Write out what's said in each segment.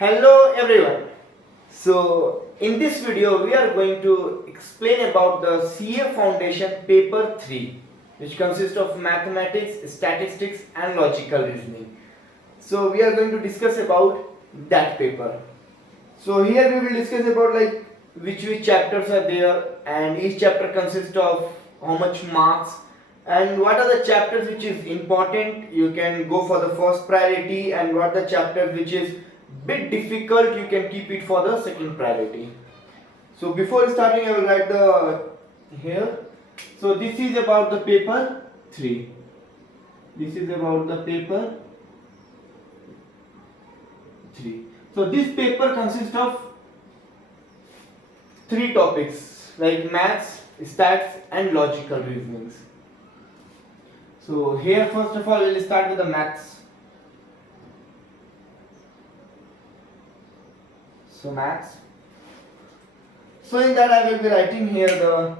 Hello everyone. So in this video we are going to explain about the CA Foundation paper 3, which consists of mathematics, statistics and logical reasoning. So we are going to discuss about that paper. So here we will discuss about like which chapters are there, and each chapter consists of how much marks, and what are the chapters which is important you can go for the first priority, and what the chapters which is bit difficult you can keep it for the second priority. So before starting I will write the here. So this is about the paper 3. This is about the paper 3. So this paper consists of 3 topics like maths, stats and logical reasonings. So here first of all we will start with the maths. So maths. So in that I will be writing here the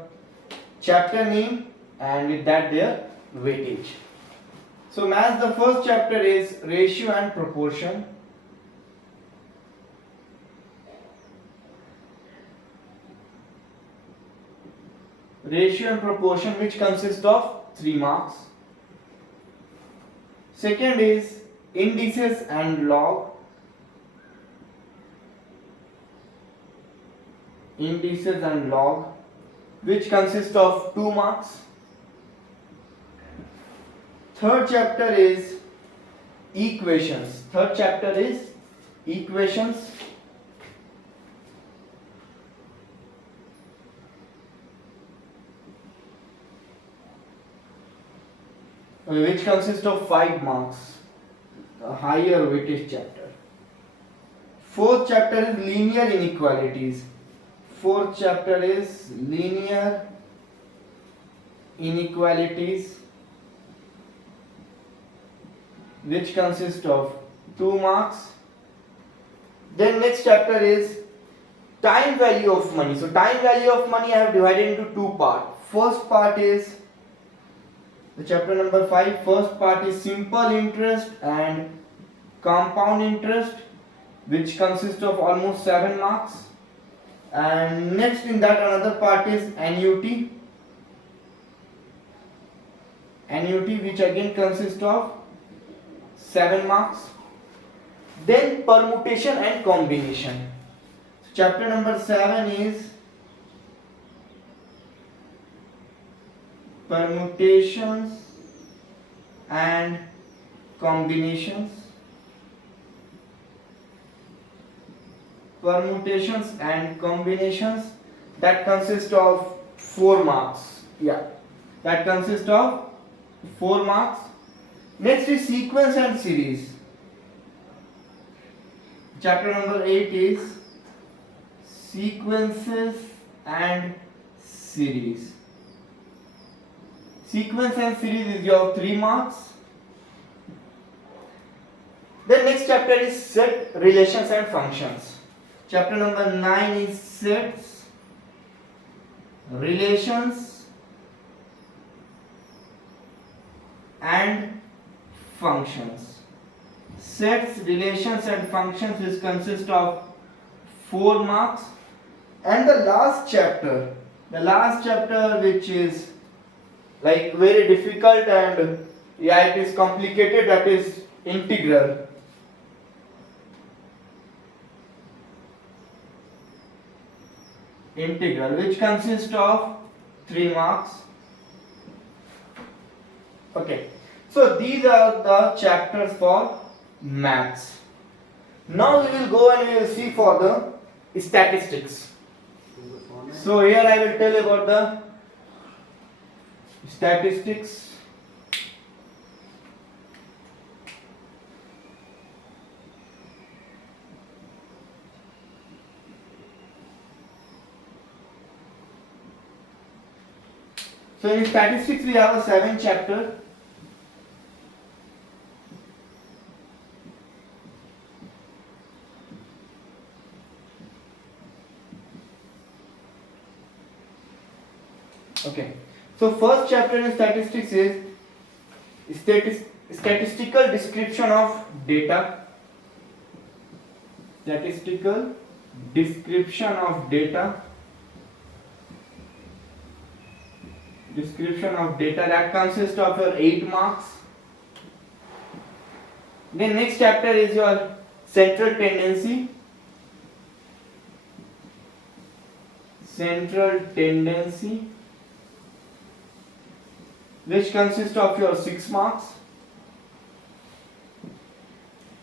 chapter name and with that their weightage. So maths, the first chapter is ratio and proportion. Ratio and proportion, which consists of 3 marks. Second is indices and log. Indices and log, which consists of 2 marks. Third chapter is equations. Third chapter is equations. Which consists of 5 marks, a higher weightage chapter. Fourth chapter is linear inequalities. Fourth chapter is linear inequalities, which consists of 2 marks. Then next chapter is time value of money. So time value of money I have divided into 2 parts. First part is the chapter number 5. First part is simple interest and compound interest, which consists of almost 7 marks. And next in that another part is annuity. Annuity, which again consists of 7 marks. Then permutation and combination. So chapter number 7 is permutations and combinations. Permutations and combinations, that consists of 4 marks. Yeah, that consists of 4 marks. Next is sequence and series. Chapter number 8 is sequences and series. Sequence and series is your 3 marks. Then next chapter is set, relations and functions. Chapter number 9 is sets, relations and functions. Sets, relations and functions, which consist of 4 marks. And the last chapter which is like very difficult and yeah, it is complicated, that is integral. Integral, which consists of 3 marks. Okay, so these are the chapters for maths. Now we will go and we will see for the statistics. So here I will tell about the statistics. So in statistics we have a 7 chapter. Okay. So first chapter in statistics is statistical description of data. Statistical description of data. Description of data, that consists of your 8 marks. Then next chapter is your central tendency. Central tendency, which consists of your 6 marks.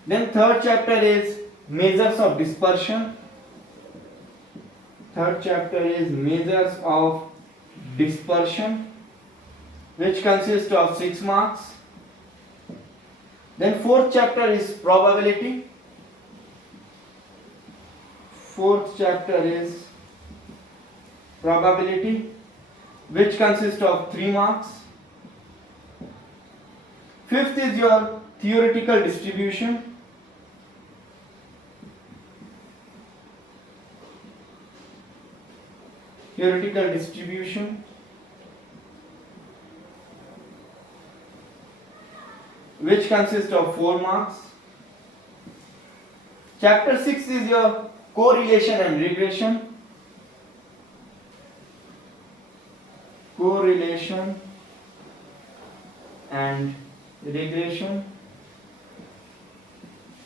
Then third chapter is measures of dispersion. Third chapter is measures of dispersion, which consists of 6 marks. Then fourth chapter is probability. Fourth chapter is probability, which consists of 3 marks. Fifth is your theoretical distribution. Theoretical distribution, which consists of 4 marks. Chapter 6 is your correlation and regression. Correlation and regression.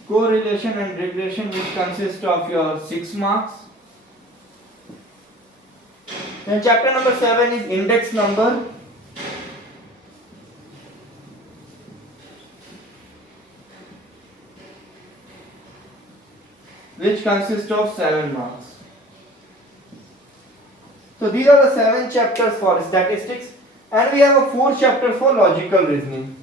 Correlation and regression, which consists of your 6 marks. Then chapter number 7 is index number. Which consists of 7 marks. So these are the 7 chapters for statistics, and we have a 4 chapter for logical reasoning.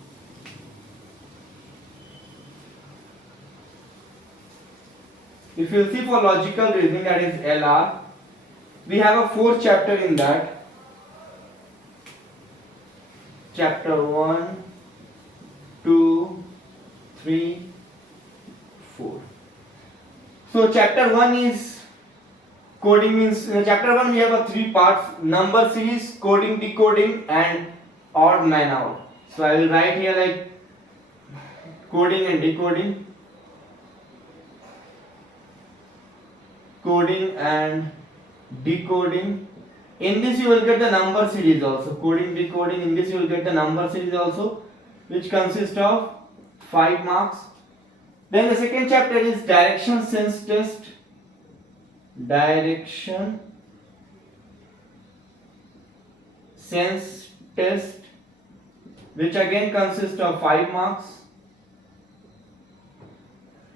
If you see for logical reasoning, that is LR, we have a 4 chapter in that. Chapter 1, 2, 3, 4. So chapter 1 is coding, means in chapter 1 we have a 3 parts: number series, coding, decoding, and odd man out. So I will write here like coding and decoding. Coding and decoding. In this you will get the number series also. Coding, decoding. In this you will get the number series also, which consists of 5 marks. Then the second chapter is direction sense test. Direction sense test, which again consists of 5 marks.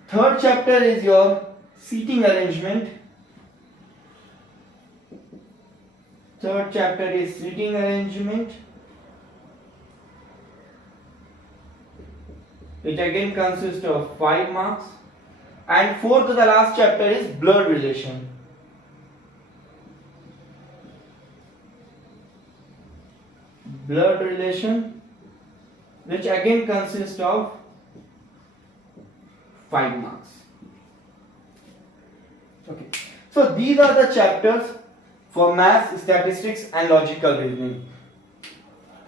Third chapter is your seating arrangement. Third chapter is seating arrangement, which again consists of 5 marks. And fourth to the last chapter is blood relation. Blood relation, which again consists of 5 marks. Okay. So these are the chapters for maths, statistics, and logical reasoning.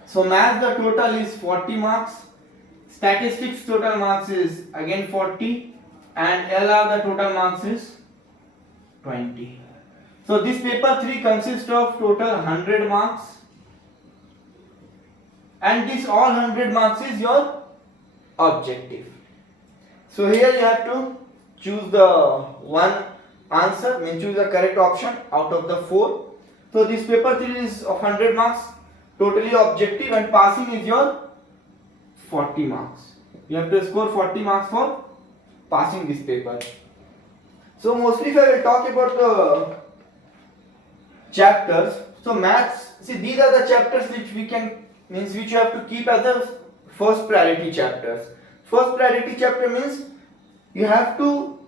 So maths, the total is 40 marks. Statistics total marks is again 40, and LR the total marks is 20. So this paper 3 consists of total 100 marks, and this all 100 marks is your objective. So here you have to choose the one answer, means choose the correct option out of the 4. So this paper 3 is of 100 marks, totally objective, and passing is your 40 marks. You have to score 40 marks for passing this paper. So mostly if I will talk about the chapters, so maths, see these are the chapters which we can, means which you have to keep as the first priority chapters. First priority chapter means you have to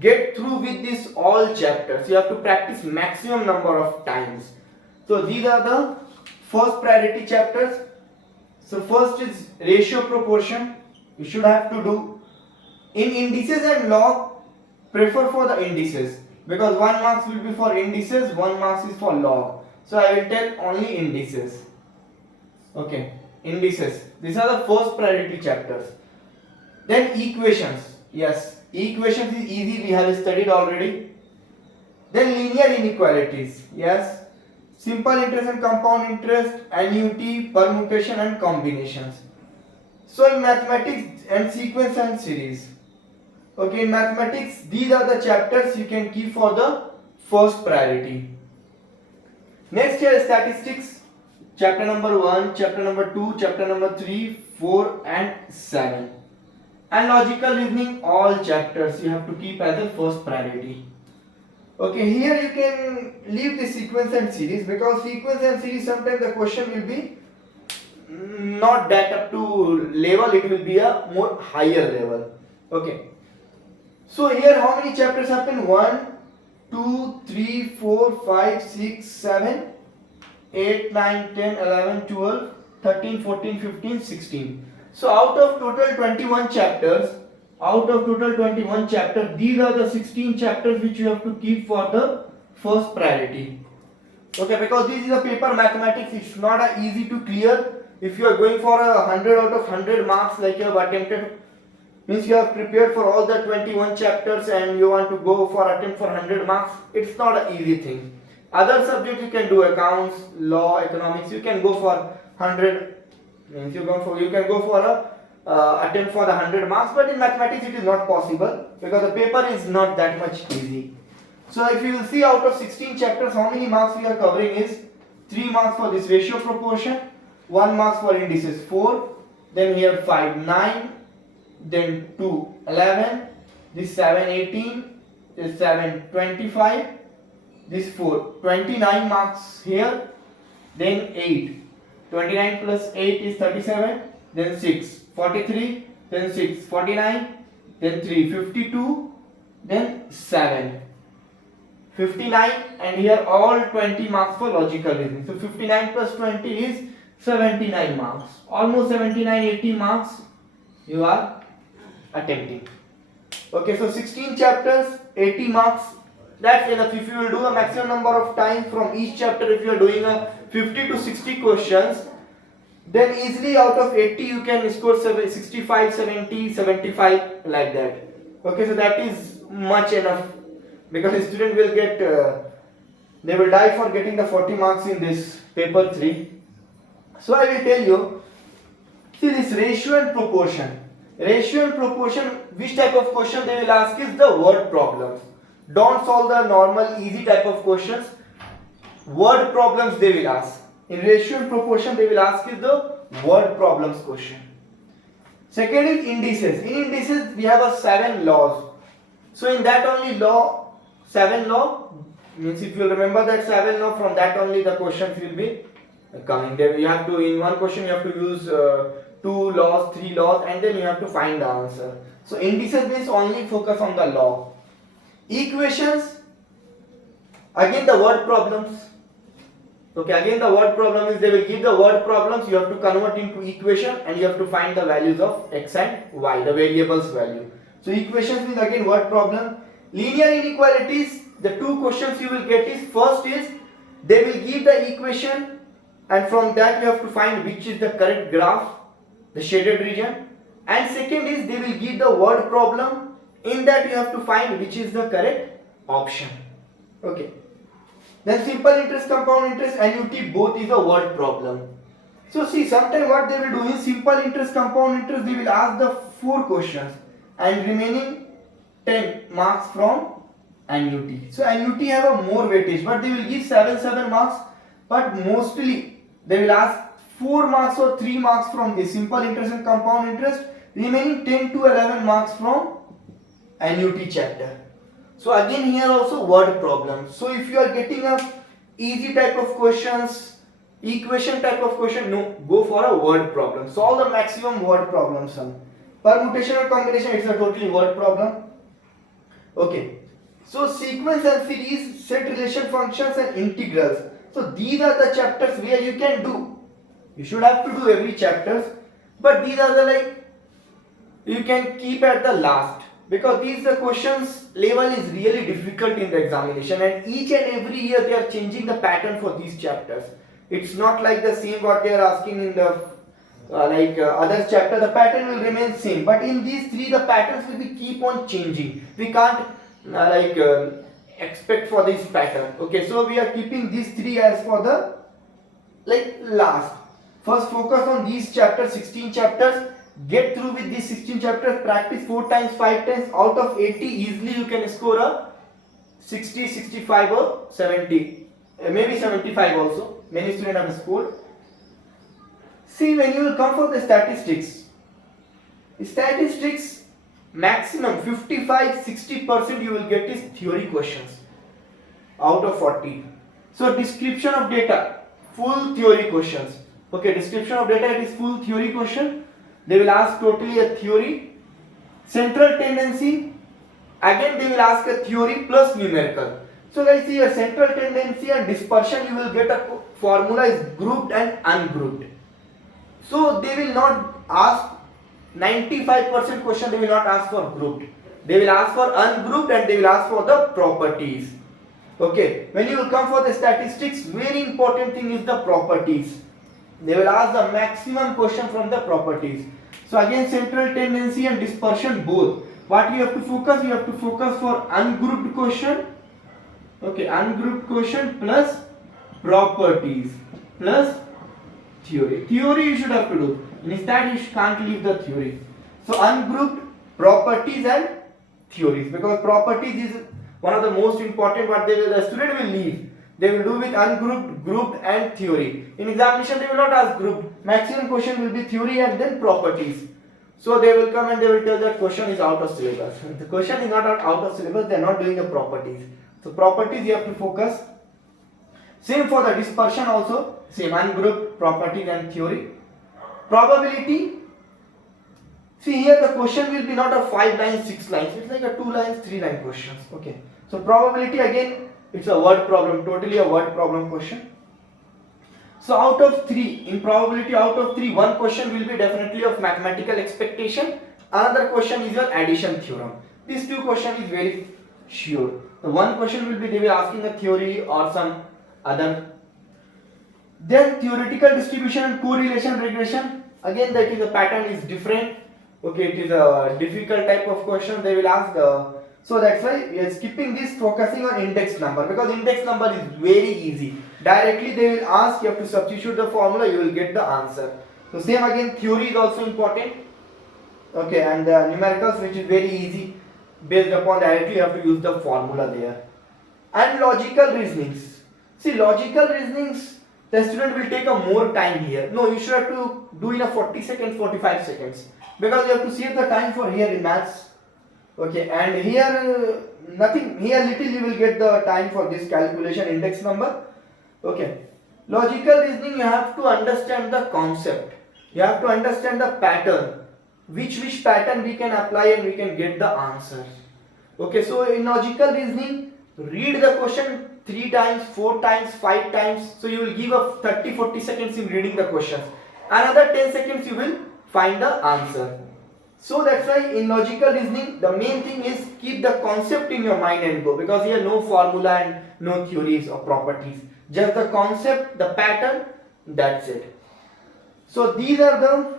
get through with this all chapters. You have to practice maximum number of times. So these are the first priority chapters. So first is ratio proportion. You should have to do. In indices and log, prefer for the indices, because 1 marks will be for indices, 1 marks is for log. So I will tell only indices. Okay, indices. These are the first priority chapters. Then equations. Yes, equations is easy, we have studied already. Then linear inequalities, yes. Simple interest and compound interest, annuity, permutation and combinations. So in mathematics and sequence and series. Okay, in mathematics, these are the chapters you can keep for the first priority. Next here statistics, chapter number 1, chapter number 2, chapter number 3, 4 and 7. And logical reasoning, all chapters you have to keep as a first priority. Okay, here you can leave the sequence and series, because sequence and series sometimes the question will be not that up to level, it will be a more higher level. Okay, so here how many chapters happen? 1, 2, 3, 4, 5, 6, 7, 8, 9, 10, 11, 12, 13, 14, 15, 16. So out of total 21 chapters, these are the 16 chapters which you have to keep for the first priority. Okay, because this is a paper mathematics, it's not a easy to clear. If you are going for a 100 out of 100 marks, like you have attempted, means you have prepared for all the 21 chapters and you want to go for attempt for 100 marks, it's not an easy thing. Other subjects you can do, accounts, law, economics, you can go for 100, means you can go for a attempt for the 100 marks, but in mathematics it is not possible because the paper is not that much easy. So if you will see, out of 16 chapters, how many marks we are covering is 3 marks for this ratio proportion, 1 marks for indices 4, then here 5 9, then 2 11, this 7 18, this 7 25, this 4 29 marks here, then 8 29 plus 8 is 37, then 6 43, then 6 49, then 3 52, then 7 59, and here all 20 marks for logical reasoning. So 59 plus 20 is 79 marks, almost 79-80 marks you are attempting. Okay, so 16 chapters, 80 marks, that's enough. If you will do a maximum number of time from each chapter, if you are doing a 50 to 60 questions, then easily out of 80 you can score 65, 70, 75, like that. Okay, so that is much enough, because the student will get they will die for getting the 40 marks in this paper 3. So I will tell you, see this ratio and proportion. Ratio and proportion, which type of question they will ask is the word problems. Don't solve the normal easy type of questions. Word problems they will ask. In ratio and proportion they will ask is the word problems question. Second is indices. In indices we have a 7 laws. So in that only law, 7 law, means if you remember that 7 law, from that only the questions will be coming. There you have to, in one question you have to use 2 laws, 3 laws, and then you have to find the answer. So indices means only focus on the law. Equations, again the word problems. Okay, again the word problem is they will give the word problems, you have to convert into equation and you have to find the values of x and y, the variables value. So equations means again word problem. Linear inequalities, the 2 questions you will get is, first is they will give the equation and from that you have to find which is the correct graph, the shaded region, and second is they will give the word problem, in that you have to find which is the correct option. Okay. Then simple interest, compound interest, annuity, both is a word problem. So see, sometimes what they will do is simple interest, compound interest, they will ask the 4 questions and remaining 10 marks from annuity. So annuity have a more weightage, but they will give 7 marks, but mostly they will ask 4 marks or 3 marks from the simple interest and compound interest, remaining 10 to 11 marks from annuity chapter. So again here also word problem. So if you are getting a easy type of questions, equation type of question, no, go for a word problem. Solve the maximum word problem sum. Permutation or combination, it's a totally word problem. Okay. So sequence and series, set relation functions and integrals. So these are the chapters where you can do. You should have to do every chapters, but these are the like you can keep at the last, because these the questions level is really difficult in the examination, and each and every year they are changing the pattern for these chapters. It's not like the same what they are asking in the other chapter, the pattern will remain same, but in these three the patterns will be keep on changing. We can't expect for this pattern. Okay, so we are keeping these three as for the last. First focus on these chapters, 16 chapters. Get through with these 16 chapters, practice 4 times, 5 times. Out of 80 easily you can score a 60, 65 or 70, maybe 75 also. Many students have scored. See, when you will come for the statistics maximum 55-60% you will get is theory questions out of 40. So description of data, full theory questions. Okay, description of data, it is full theory question. They will ask totally a theory. Central tendency, again they will ask a theory plus numerical. So guys, see a central tendency and dispersion, you will get a formula is grouped and ungrouped. So they will not ask 95% question, they will not ask for grouped. They will ask for ungrouped and they will ask for the properties. Okay, when you will come for the statistics, very important thing is the properties. They will ask the maximum question from the properties. So again, central tendency and dispersion both. What you have to focus? You have to focus for ungrouped question. Okay, ungrouped question plus properties plus theory. Theory you should have to do. In that you can't leave the theory. So ungrouped, properties and theories, because properties is one of the most important what the student will leave. They will do with ungrouped, grouped and theory. In examination they will not ask grouped. Maximum question will be theory and then properties. So they will come and they will tell that question is out of syllabus. The question is not out of syllabus, they are not doing the properties. So properties you have to focus. Same for the dispersion also. Same, ungrouped, properties and theory. Probability. See here the question will be not a 5 lines, 6 lines. It's like a 2 lines, 3 line questions. Okay. So probability again, it's a word problem, totally a word problem question. So out of 3, in probability out of 3, one question will be definitely of mathematical expectation. Another question is your addition theorem. These two questions is very sure. The one question will be they will asking a theory or some other. Then theoretical distribution and correlation regression. Again that is a pattern is different. Okay, it is a difficult type of question they will ask. So that's why we are skipping this, focusing on index number, because index number is very easy. Directly they will ask, you have to substitute the formula, you will get the answer. So same again, theory is also important. Okay, and the numericals, which is very easy, based upon directly you have to use the formula there. And logical reasonings. See, logical reasonings, the student will take a more time here. No, you should have to do in a 40 seconds, 45 seconds, because you have to save the time for here in maths. Okay, and here nothing, here little you will get the time for this calculation index number. Okay, logical reasoning, you have to understand the concept, you have to understand the pattern, which pattern we can apply and we can get the answer. Okay, so in logical reasoning, read the question 3 times, 4 times, 5 times, so you will give a 30-40 seconds in reading the questions, another 10 seconds you will find the answer. So that's why in logical reasoning the main thing is keep the concept in your mind and go, because here no formula and no theories or properties, just the concept, the pattern, that's it. So these are the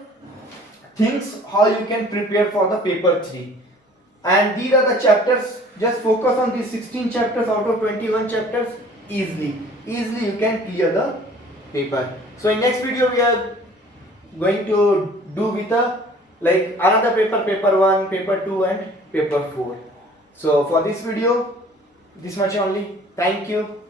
things how you can prepare for the paper 3, and these are the chapters. Just focus on these 16 chapters out of 21 chapters. Easily you can clear the paper. So in next video we are going to do with a another paper 1, paper 2 and paper 4. So for this video, this much only. Thank you.